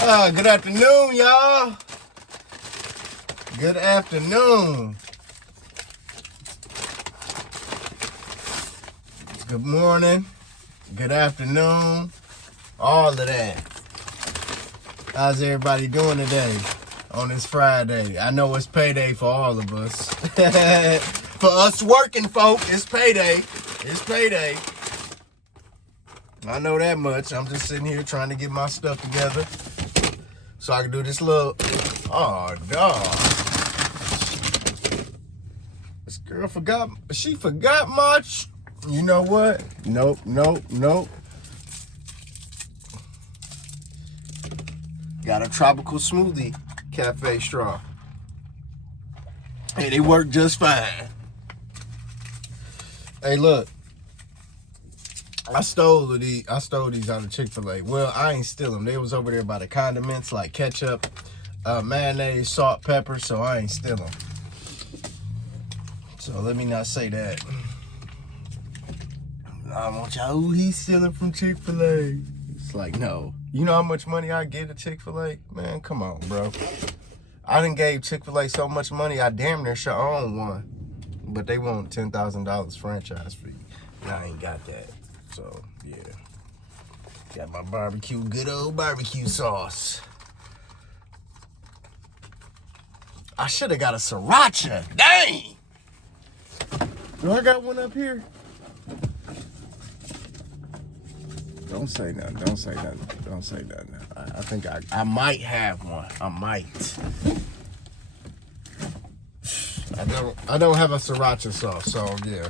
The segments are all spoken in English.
Good afternoon, y'all. Good afternoon. Good morning. Good afternoon. All of that. How's everybody doing today on this Friday? I know it's payday for all of us. For us working folk, it's payday. It's payday. I know that much. I'm just sitting here trying to get my stuff together so I can do this little... Oh, dog. This girl forgot... She forgot much. You know what? Nope. Got a tropical smoothie cafe straw. And it worked just fine. Hey, look. I stole these out of Chick-fil-A. Well, I ain't steal them. They was over there by the condiments like ketchup, mayonnaise, salt, pepper, so I ain't steal them. So let me not say that. I want y'all, oh, he's stealing from Chick-fil-A. It's like, no. You know how much money I get at Chick-fil-A? Man, come on, bro. I done gave Chick-fil-A so much money, I damn near should own one. But they want $10,000 franchise fee. And I ain't got that. So, yeah. Got my barbecue, good old barbecue sauce. I should have got a sriracha. Dang! Do I got one up here? Don't say nothing. I think I might have one. I might. I don't have a sriracha sauce, so yeah.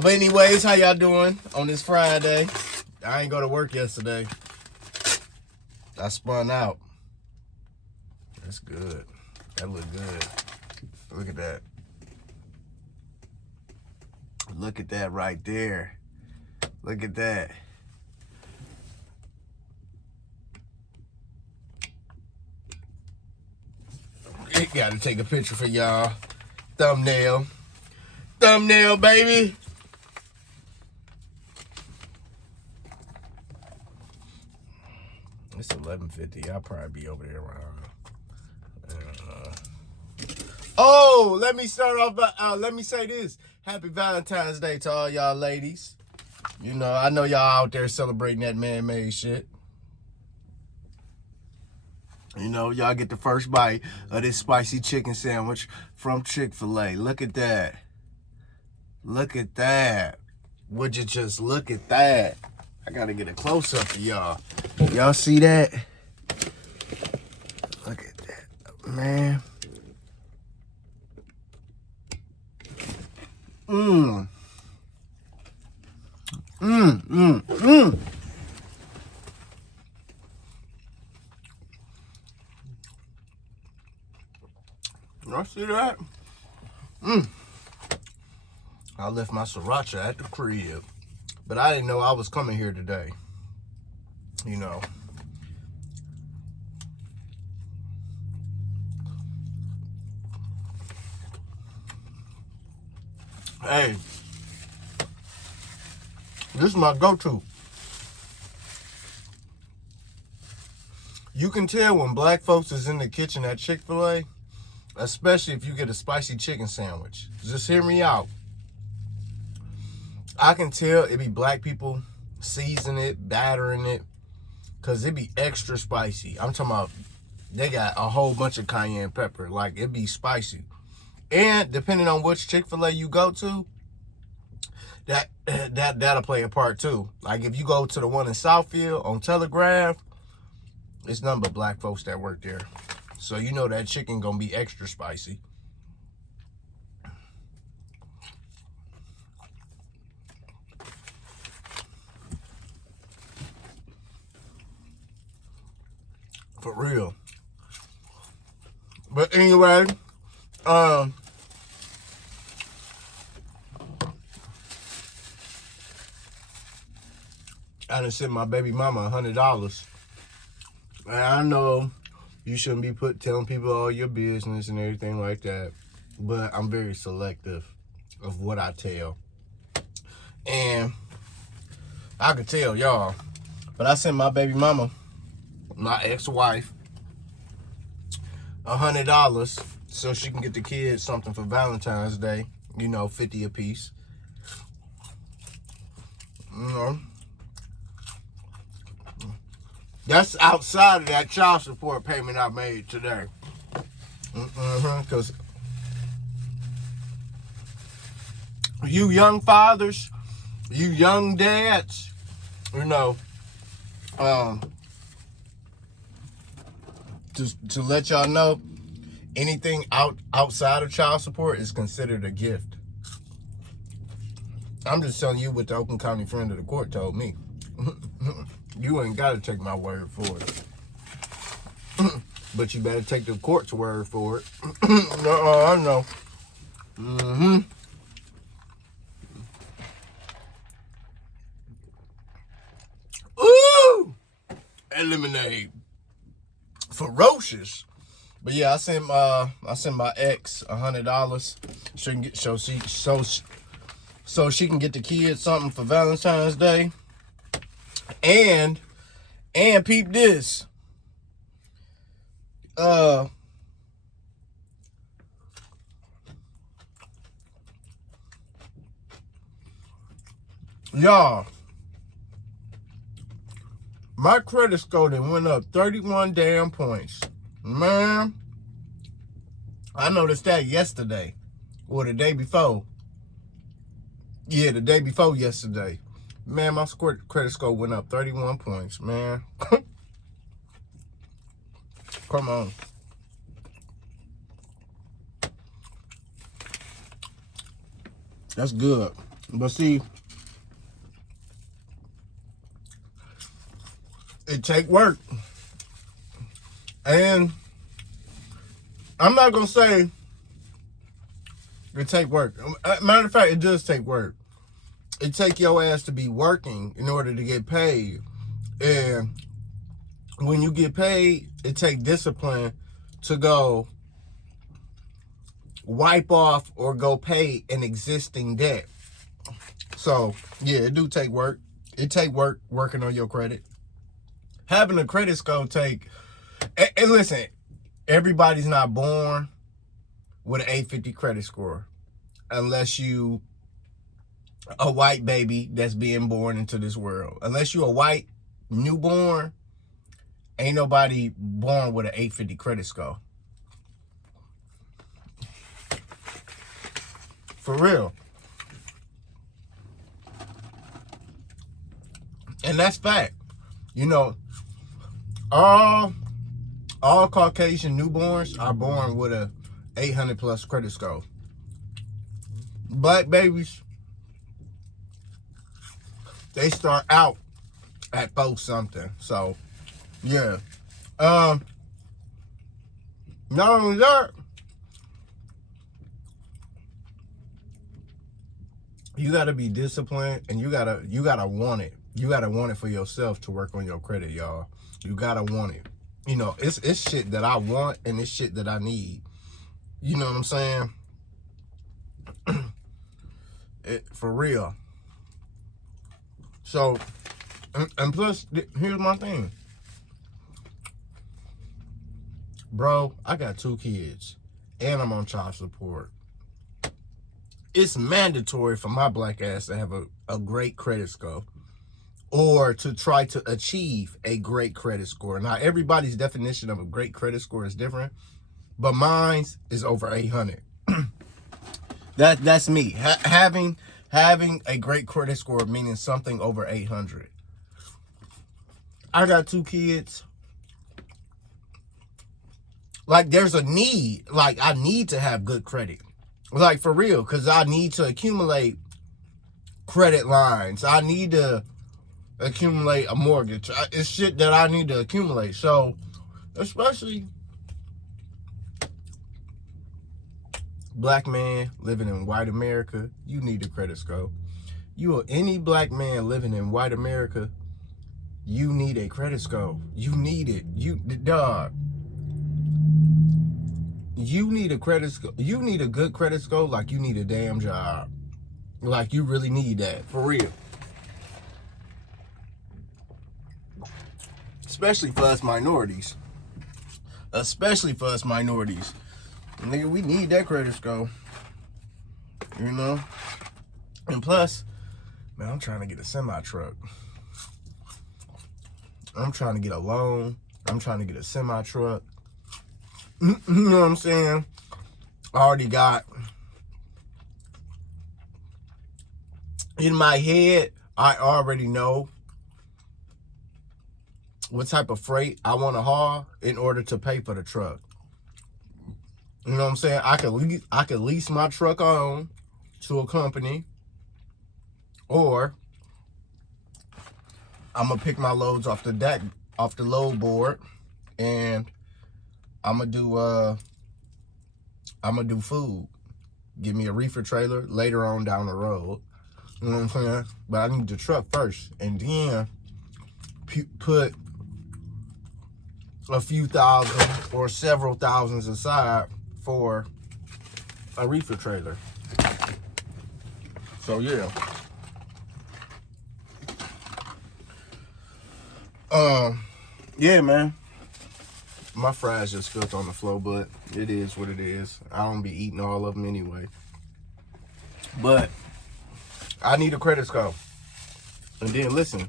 But anyways, how y'all doing on this Friday? I ain't go to work yesterday. I spun out. That's good. That look good. Look at that. Look at that right there. Look at that. Gotta take a picture for y'all. Thumbnail, baby. It's 11:50. I'll probably be over there around. Oh, let me start off. Let me say this. Happy Valentine's Day to all y'all ladies. You know, I know y'all out there celebrating that man-made shit. You know, y'all get the first bite of this spicy chicken sandwich from Chick-fil-A. Look at that. Look at that. Would you just look at that? I gotta get a close-up of y'all. Y'all see that? Look at that, man. Y'all see that? I left my sriracha at the crib, but I didn't know I was coming here today. You know. Hey, this is my go-to. You can tell when black folks is in the kitchen at Chick-fil-A, especially if you get a spicy chicken sandwich. Just hear me out. I can tell it be black people seasoning it, battering it, because it be extra spicy. I'm talking about they got a whole bunch of cayenne pepper. Like, it be spicy. And depending on which Chick-fil-A you go to, that'll play a part too. Like, if you go to the one in Southfield on Telegraph, it's nothing but black folks that work there. So you know that chicken gonna be extra spicy. For real. But anyway, I done sent my baby mama $100. And I know you shouldn't be telling people all your business and everything like that, but I'm very selective of what I tell. And I could tell y'all, But I sent my baby mama, my ex-wife, $100 so she can get the kids something for Valentine's Day. You know, 50 apiece. You know, that's outside of that child support payment I made today. Because you young fathers, you young dads, you know, to let y'all know, anything outside of child support is considered a gift. I'm just telling you what the Oakland County friend of the court told me. You ain't got to take my word for it. But you better take the court's word for it. I know. Ooh! Lemonade. Ferocious. But yeah, I sent my ex $100 so she can get the kids something for Valentine's Day. And peep this. Y'all, my credit score then went up 31 damn points. Man, I noticed that yesterday or the day before. Yeah, the day before yesterday. Man, my credit score went up 31 points, man. Come on. That's good. But see, it take work. And I'm not going to say it take work. Matter of fact, it does take work. It take your ass to be working in order to get paid. And when you get paid, it take discipline to go wipe off or go pay an existing debt. So, yeah, it do take work. It take work working on your credit. Having a credit score take... And listen, everybody's not born with an 850 credit score. Unless you a white baby that's being born into this world. Unless you a white newborn, ain't nobody born with an 850 credit score. For real. And that's fact. You know, all Caucasian newborns are born with a 800 plus credit score. Black babies, they start out at 4 something. So, yeah. Not only that, you gotta be disciplined and you gotta want it. You gotta want it for yourself to work on your credit, y'all. You gotta want it. You know, it's shit that I want and it's shit that I need. You know what I'm saying? For real. So, and plus, here's my thing. Bro, I got 2 kids. And I'm on child support. It's mandatory for my black ass to have a great credit score. Or to try to achieve a great credit score. Now, everybody's definition of a great credit score is different. But mine is over 800. That's me. Having a great credit score meaning something over 800. I got 2 kids. Like, there's a need. Like, I need to have good credit. Like, for real. Because I need to accumulate credit lines. I need to accumulate a mortgage. It's shit that I need to accumulate. So, especially black man living in white America, you need a credit score. You are any black man living in white America, you need a credit score. You need it. Dog. You need a credit score. You need a good credit score like you need a damn job. Like you really need that. For real. especially for us minorities. Especially for us minorities. Nigga, we need that credit score. You know? And plus, man, I'm trying to get a semi-truck. I'm trying to get a loan. I'm trying to get a semi-truck. You know what I'm saying? I already got in my head, I already know what type of freight I want to haul in order to pay for the truck. You know what I'm saying? I could lease my truck on to a company, or I'm gonna pick my loads off the deck, off the load board, and I'm gonna do food. Give me a reefer trailer later on down the road. You know what I'm saying? But I need the truck first, and then put a few thousand or several thousands aside for a reefer trailer. So yeah. Yeah, man. My fries just spilled on the floor, but it is what it is. I don't be eating all of them anyway. But I need a credit score. And then listen,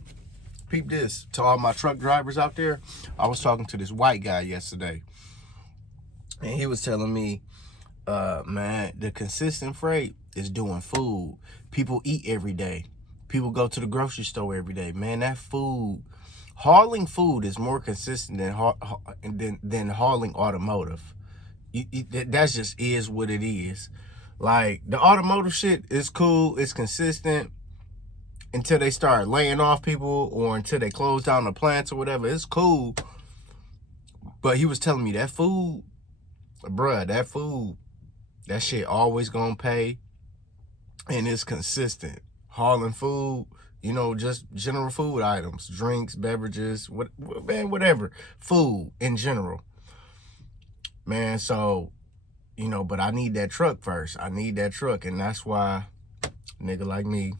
peep this. To all my truck drivers out there, I was talking to this white guy yesterday. And he was telling me, man, the consistent freight is doing food. People eat every day. People go to the grocery store every day. Man, that food, hauling food is more consistent than hauling automotive. That just is what it is. Like, the automotive shit is cool. It's consistent until they start laying off people or until they close down the plants or whatever. It's cool. But he was telling me that food, bruh, that shit always gonna pay, and it's consistent. Hauling food, you know, just general food items, drinks, beverages, whatever, food in general. Man, so, you know, but I need that truck first. I need that truck, and that's why, nigga like me,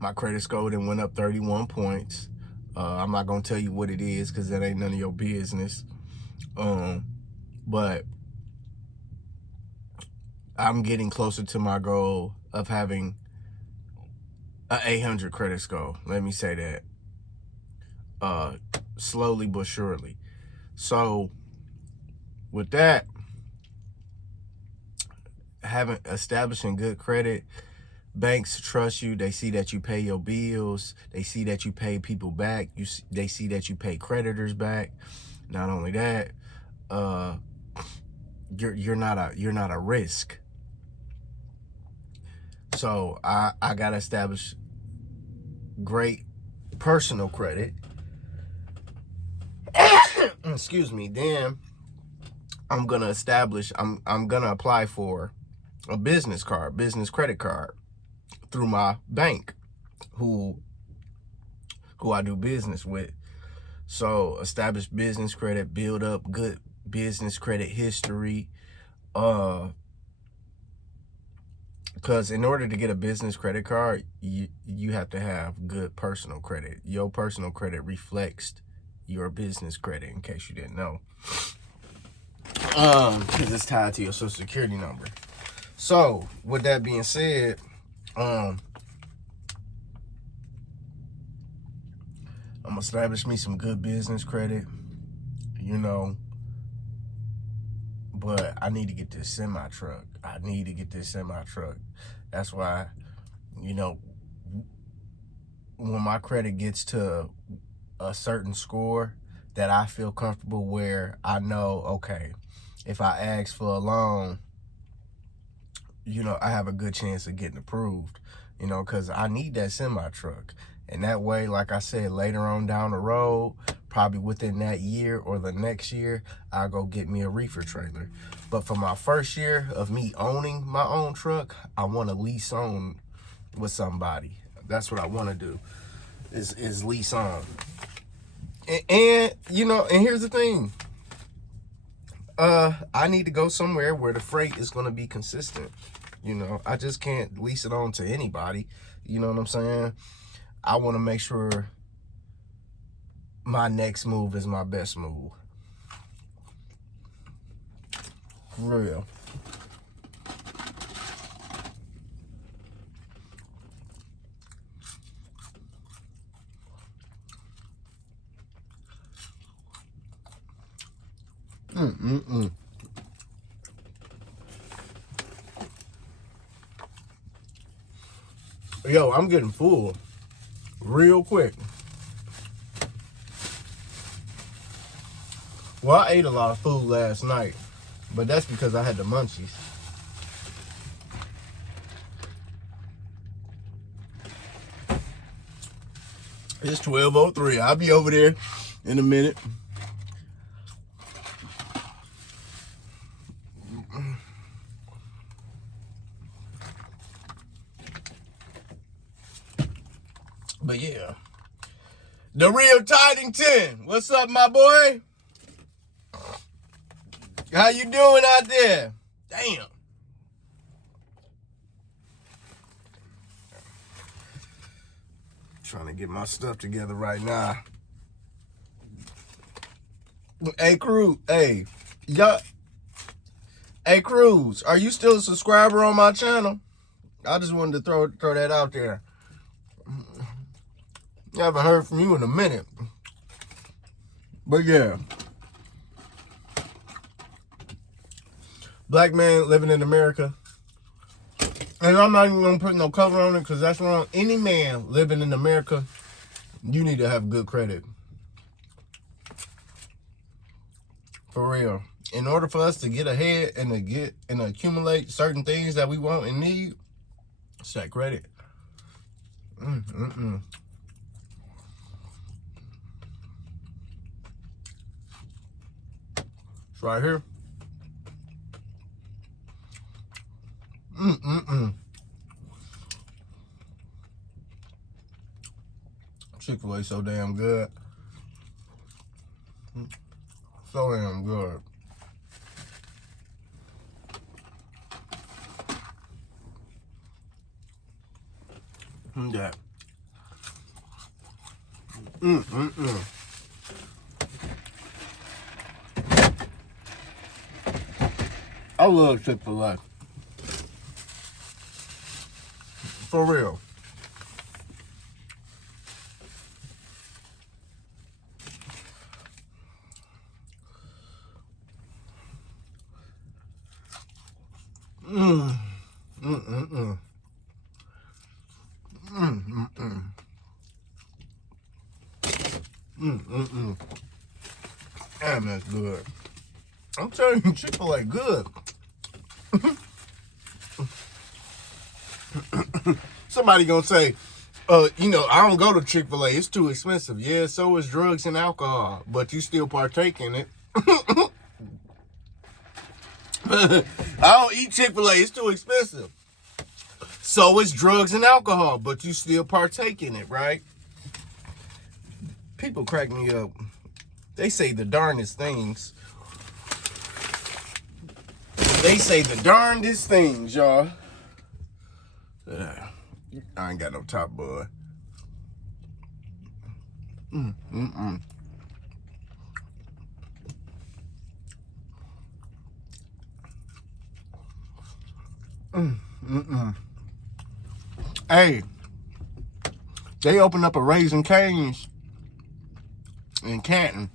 my credit score then went up 31 points. I'm not gonna tell you what it is because that ain't none of your business. But I'm getting closer to my goal of having an 800 credit score. Let me say that. Slowly but surely. So with that, establishing good credit, banks trust you. They see that you pay your bills. They see that you pay people back. They see that you pay creditors back. Not only that, you're not a risk. So I gotta establish great personal credit. Excuse me. Then I'm gonna apply for a business credit card through my bank, who I do business with. So establish business credit, build up good business credit history. Because in order to get a business credit card, you have to have good personal credit. Your personal credit reflects your business credit, in case you didn't know. Because it's tied to your social security number. So, with that being said, I'm gonna establish me some good business credit, you know. But I need to get this semi-truck. That's why, you know, when my credit gets to a certain score that I feel comfortable, where I know, okay, if I ask for a loan, you know, I have a good chance of getting approved, you know, because I need that semi-truck. And that way, like I said, later on down the road, probably within that year or the next year, I'll go get me a reefer trailer. But for my first year of me owning my own truck, I want to lease on with somebody. That's what I want to do, is lease on. And you know, and here's the thing. I need to go somewhere where the freight is going to be consistent. You know, I just can't lease it on to anybody. You know what I'm saying? I want to make sure my next move is my best move. For real. Yo, I'm getting full real quick. Well, I ate a lot of food last night, but that's because I had the munchies. It's 12:03. I'll be over there in a minute. But yeah, the real Tidington. What's up, my boy? How you doing out there? Damn. Trying to get my stuff together right now. Hey, Cruz. Hey, y'all. Hey, Cruz. Are you still a subscriber on my channel? I just wanted to throw that out there. I haven't heard from you in a minute. But yeah. Black man living in America. And I'm not even going to put no color on it because that's wrong. Any man living in America, you need to have good credit. For real. In order for us to get ahead and to get and accumulate certain things that we want and need, it's that credit. It's right here. Chick-fil-A so damn good. So damn good. That. I love Chick-fil-A. For real. Damn, that's good. I'm telling you, Chick-fil-A good. Somebody gonna say, you know, I don't go to Chick-fil-A. It's too expensive. Yeah, so is drugs and alcohol, but you still partake in it. I don't eat Chick-fil-A. It's too expensive. So is drugs and alcohol, but you still partake in it, right? People crack me up. They say the darndest things. They say the darndest things, y'all. I ain't got no top, boy. Hey, they opened up a Raising Cane's in Canton.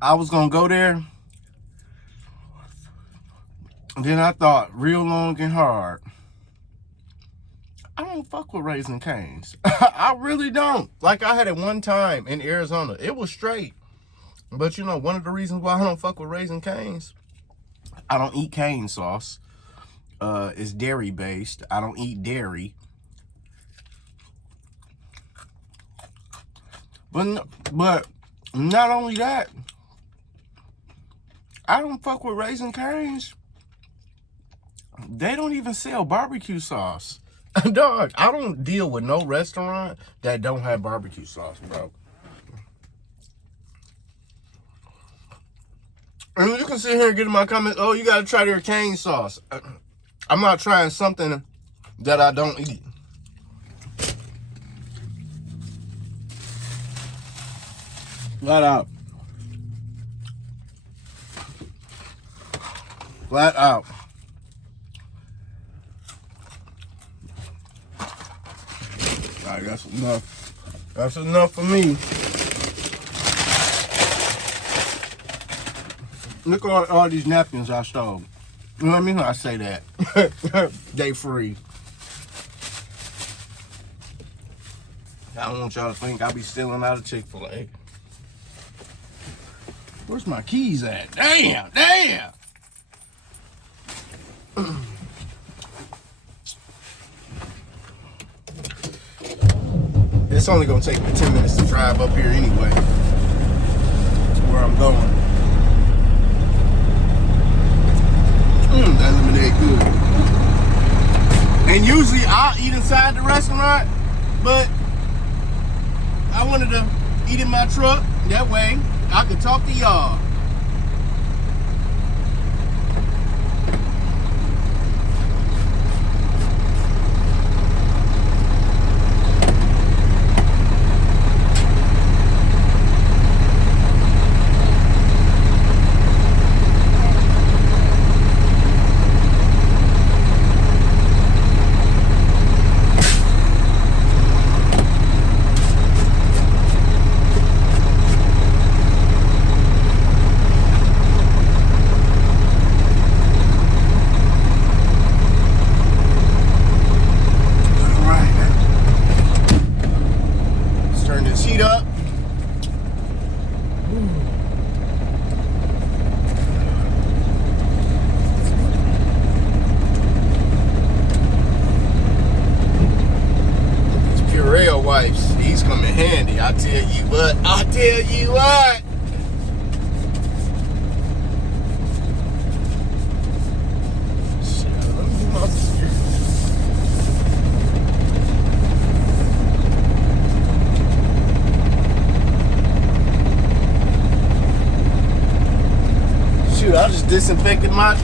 I was gonna go there, and then I thought real long and hard. I don't fuck with Raising Cane's. I really don't. Like, I had it one time in Arizona. It was straight. But you know, one of the reasons why I don't fuck with Raising Cane's, I don't eat cane sauce. It's dairy based. I don't eat dairy. But not only that, I don't fuck with Raising Cane's. They don't even sell barbecue sauce. Dog, I don't deal with no restaurant that don't have barbecue sauce, bro. And you can sit here and get in my comments, oh, you gotta try their cane sauce. I'm not trying something that I don't eat. Flat out. Flat out. All right, that's enough. That's enough for me. Look at all these napkins I stole. You know what I mean when I say that? They free. I don't want y'all to think I be stealing out of Chick-fil-A. Where's my keys at? Damn, damn. It's only gonna take me 10 minutes to drive up here anyway. To where I'm going. That lemonade good. And usually I'll eat inside the restaurant, but I wanted to eat in my truck. That way I could talk to y'all. These come in handy. I tell you what. I tell you what. Shoot, I just disinfected my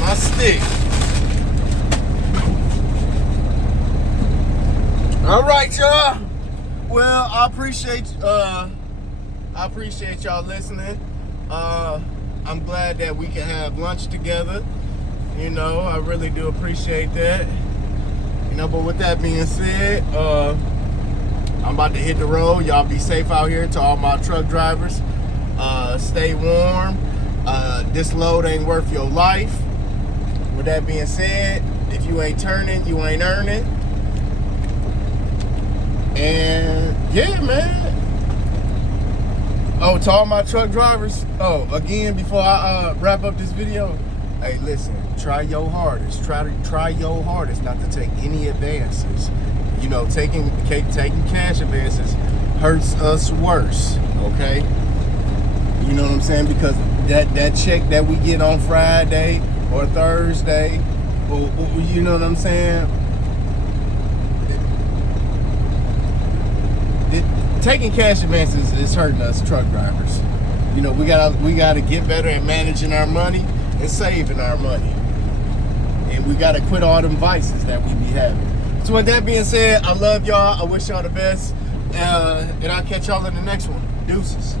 my stick. All right, y'all. Well, I appreciate y'all listening. I'm glad that we can have lunch together. You know, I really do appreciate that. You know, but with that being said, I'm about to hit the road. Y'all be safe out here. To all my truck drivers, stay warm. This load ain't worth your life. With that being said, if you ain't turning, you ain't earning. And yeah, man. Oh, to all my truck drivers. Oh, again, before I wrap up this video, hey, listen. Try your hardest. Try your hardest not to take any advances. You know, taking cash advances hurts us worse. Okay. You know what I'm saying? Because that check that we get on Friday or Thursday, or you know what I'm saying? Taking cash advances is hurting us truck drivers. You know, we gotta get better at managing our money and saving our money. And we gotta quit all them vices that we be having. So with that being said, I love y'all. I wish y'all the best. And I'll catch y'all in the next one. Deuces.